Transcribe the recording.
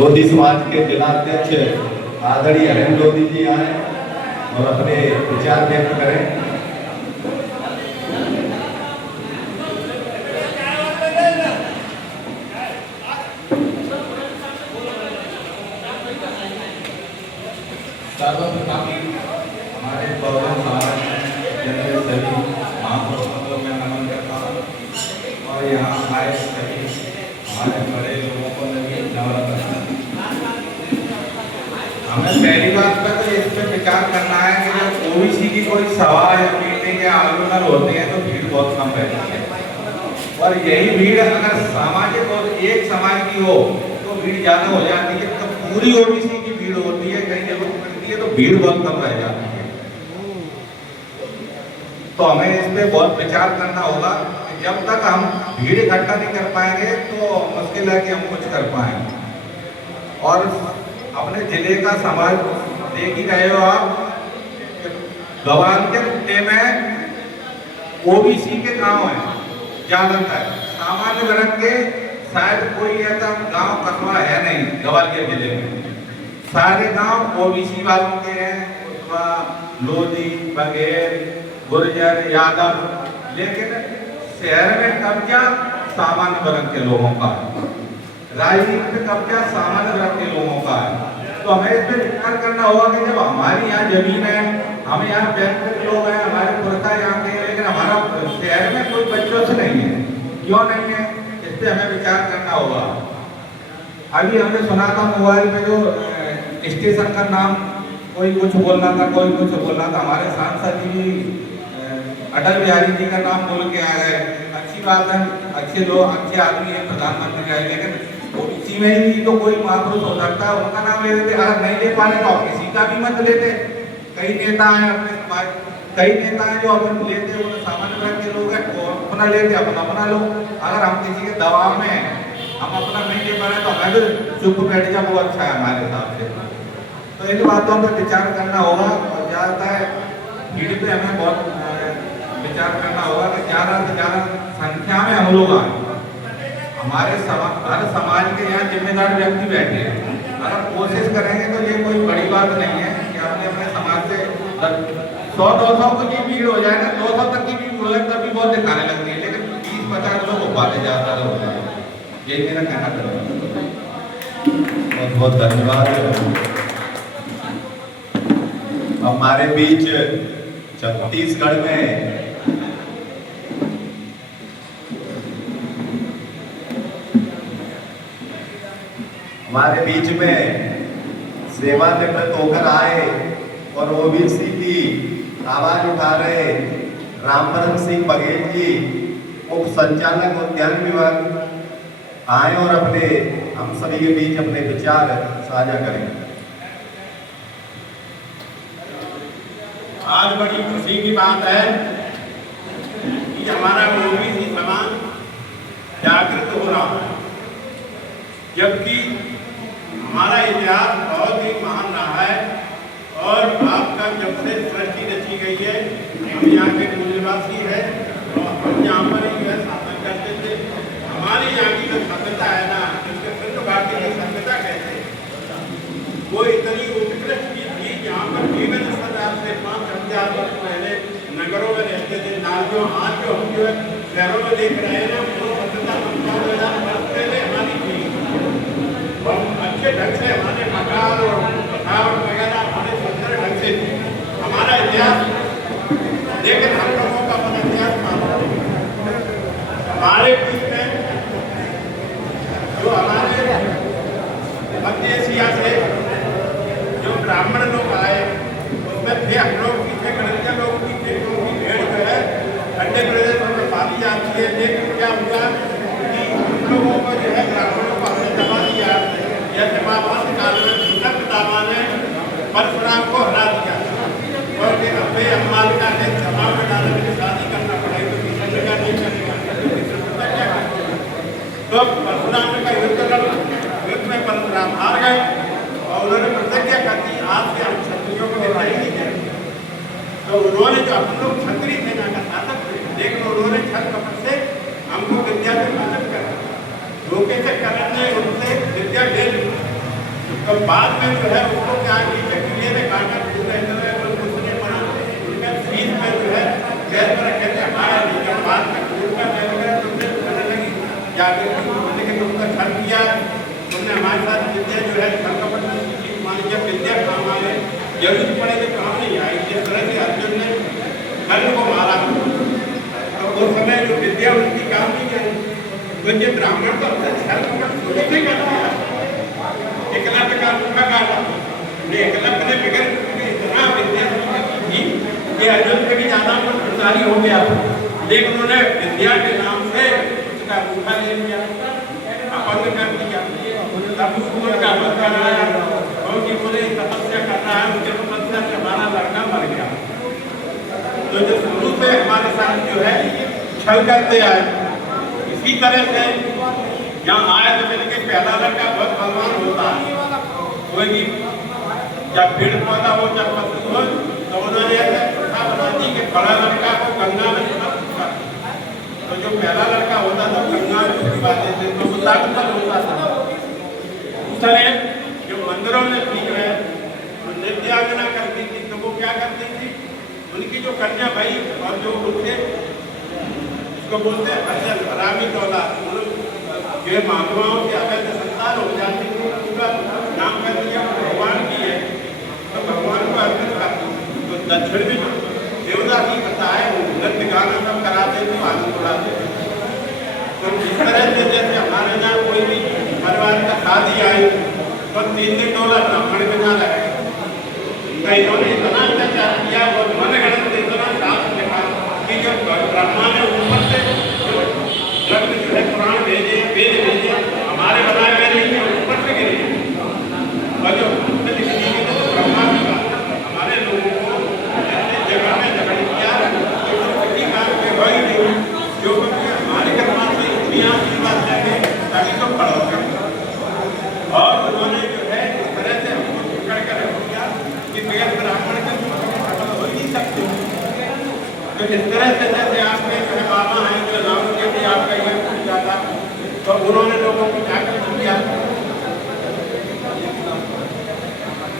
लोधी समाज के जिलाध्यक्ष आदरणीय हरेंद्र लोधी जी आए और अपने विचार व्यक्त करें। हमारे बहुजन समाज के सभी महापुरुषों को मैं नमन करता हूँ और यहाँ आए सभी हमारे बड़े लोगों को भी नमन करता हूँ। हमें पहली बात पर तो इस पर विचार करना है कि जब ओबीसी की कोई सभा या मीटिंग या आंदोलन होते हैं तो भीड़ बहुत कम रहती है और यही भीड़ अगर सामाजिक और एक समाज की हो तो भीड़ ज्यादा हो जाती है। तो पूरी ओबीसी की भीड़ होती है, कई जगह मिलती है तो भीड़ बहुत कम रह जाती है। तो हमें इस पे बहुत विचार करना होगा कि जब तक हम भीड़ इकट्ठा नहीं कर पाएंगे तो मुश्किल है कि हम कुछ कर पाएंगे। और अपने जिले का समाज देख ही रहे हो आप, गवालियर जिले में ओबीसी के गांव हैं ज्यादातर, सामान्य वर्ग के शायद कोई ऐसा गांव कस्बा है नहीं गवालियर जिले में। सारे गांव ओबीसी वालों के हैं, उसमें लोधी, बघेल, गुर्जर, यादव, लेकिन शहर में कब्जा सामान्य वर्ग के लोगों का है, राजनीति में कब्जा सामान्य वर्ग के लोगों का है। तो हमें इस पर विचार करना होगा कि जब हमारी यहाँ जमीन है, हम यहाँ व्यक्तिगत लोग हैं, हमारे पुरखा यहाँ के हैं, लेकिन हमारा शहर में कोई बच्चों से नहीं है, क्यों नहीं है, इस पर हमें विचार करना होगा। अभी हमने सुना था मोबाइल में जो स्टेशन का नाम कोई कुछ बोल रहा था, कोई कुछ बोल रहा था। हमारे सांसद जी अटल बिहारी जी का नाम बोल के आ गए, अच्छी बात है, अच्छे लोग, अच्छे आदमी है, प्रधानमंत्री रहे, लेकिन ओबीसी में ही तो कोई महापुरुष हो सकता है, उनका नाम ले लेते। अगर नहीं ले पा रहे तो आप किसी का भी मत लेते। कई नेता हैं अपने समाज, कई नेता हैं जो अपन लेते हैं, सामान्य वर्ग के लोग हैं, वो अपना लेते, अपन अपना लो। अगर हम किसी के दबाव में हम अपना नहीं ले पा रहे तो हमें भी चुप बैठ जाए, वो अच्छा है हमारे हिसाब से। तो इन बातों पर विचार करना होगा और ज़्यादातर भीड़ पे हमें बहुत विचार करना होगा कि ज़्यादा से ज़्यादा संख्या में हम लोग आए। हमारे हर समाज के यहाँ जिम्मेदार व्यक्ति बैठे हैं, अगर कोशिश करेंगे तो ये कोई बड़ी बात नहीं है कि अपने अपने समाज से 100-200 की भीड़ हो जाए ना, 200 तक की भीड़ हो जाए तभी बहुत दिखाने लगती है, लेकिन 20-50 लोग हो पाते ज़्यादा हो जाए। यही मेरा कहना था। बहुत बहुत धन्यवाद। हमारे बीच छत्तीसगढ़ में हमारे बीच में सेवानिवृत्त होकर आए और ओबीसी की आवाज उठा रहे रामवरण सिंह बघेल जी, उप संचालक उद्यान विभाग, आए और अपने हम सभी के बीच अपने विचार साझा करें। आज बड़ी खुशी की बात है कि हमारा ओबीसी समाज जागृत हो रहा है, जबकि हमारा इतिहास बहुत ही महान रहा है और आपका जब से सृष्टि रची गई है, हम यहाँ के मूलवासी है और हम यहाँ पर ही शासन करते थे। हमारी यहाँ की जो सभ्यता है ना, जिसके सिंधु घाटी की सभ्यता कहते हैं, वो इतनी उत्कृष्ट की थी, जहाँ पर 3000 से 5000 वर्ष पहले नगरों में रहते थे। नालियों आज जो हम जो है शहरों में देख रहे हैं ना, वो सभ्यता 5000 वर्ष पहले हमारी थी। अच्छे ढंग से हमारे मकान और पठावट वगैरह हमारे सुंदर ढंग से थे हमारा इतिहास, लेकिन हम लोगों का अपना इतिहास हमारे बीच में जो हमारे मध्य एशिया से जो ब्राह्मण लोग आए, उसमें थे हम लोग की थे, गणित लोग की थे, उनकी भेड़ जो है ठंडे प्रदेशों में पाली जाती है। लेकिन क्या हुआ कि उन लोगों को जो है ब्राह्मणों को हमने दबा दिया, या जमावास काल में भीष्म पितामह ने परशुराम को हरा दिया और फिर अब्बे अम्मालिका ने सभा में डाला कि शादी करना पड़ेगा, तो भीष्म का नहीं करेगा, तो परशुराम का युद्ध में परशुराम हार गए और उन्होंने प्रतिज्ञा कर दी आज से हम क्षत्रियों को लड़ाई नहीं करेंगे। तो उन्होंने जो हम लोग क्षत्रिय थे ना का शासक थे, लेकिन उन्होंने छल कपट से हमको विद्या से मदद करा, धोखे से करण ने उनसे विद्या ले ली तो बाद में जो है उसको क्या किया कीड़े ने काटा, उसने पड़ा उनका फीस में जो है गैस पर रखे थे हमारा नहीं। जब बाद में स्कूल में मैं गया तो मुझे कहने लगी जाकर बोलने के तुमने छल किया, तुमने हमारे साथ विद्या जो है छल कपट सीखी, मान जब विद्या काम आए जरूरत पड़े तो काम नहीं आई। जिस तरह से अर्जुन ने कर्ण को मारा तो उस समय जो विद्या उनकी काम नहीं आई, तो जो ब्राह्मण को छल कपट थोड़े से कर दिया। एकलव्य का मुखा काटा, एकलव्य ने बिगड़ इतना विद्या की कि अर्जुन से भी ज्यादा प्रसारी हो गया, लेकिन उन्होंने विद्या के नाम से उसका मुखा ले लिया, अपंग कर दिया। तब उसका मत कराया क्योंकि बोले तपस्या करना है, उसके तपस्या से हमारा लड़का मर गया। तो जो शुरू से हमारे साथ जो है छल करते आए, इसी तरह से यहाँ आए तो मैंने कि पहला लड़का बहुत बलवान होता है, कोई भी जब पेड़ पौधा हो जब पशु हो तो उन्होंने ऐसा प्रथा बना दी कि बड़ा लड़का को गंगा में छुपा, तो जो पहला लड़का होता था गंगा में छुपाते थे, तो वो ताकतवर होता था। उस तरह जो मंदिरों में थी जो है नृत्यांगना करती थी, तो वो क्या करती थी, उनकी जो कन्या भाई और जो उनके उसको बोलते हैं अजल रामी दौला, जो महात्माओं के अगर संतान हो जाती है उनका नाम कर दिया भगवान की है, तो भगवान को अर्पित करती। तो दक्षिण में देवदास जी बताए नृत्य गाना सब कराते थे, आनंद उड़ाते थे। तो इस तरह से जैसे हमारे यहाँ कोई भी परिवार का शादी आई तो 3 दिन डोला ब्राह्मण के ना लगे, तो इन्होंने इतना अत्याचार किया और मनगणत इतना साफ लिखा कि जब ब्रह्मा ने ऊपर से जो है पुराण भेजे वेद भेजे हमारे बनाए हुए नहीं है, ऊपर से गिरे और जो लिख दी तो ब्रह्मा की बात हमारे लोगों को ऐसे जगह में झगड़ किया जो किसी काम पे हो ही नहीं, जो हमारे कर्मा से दुनिया की बात जाके ताकि तो पढ़ो कर, और उन्होंने जो है इस तरह से हमको पकड़ कर रख दिया कि बगैर ब्राह्मण के सफल हो ही नहीं सकते। तो इस तरह से जैसे आपने बाबा हैं जो नाम के भी आपका ये पूछा था, तो उन्होंने लोगों को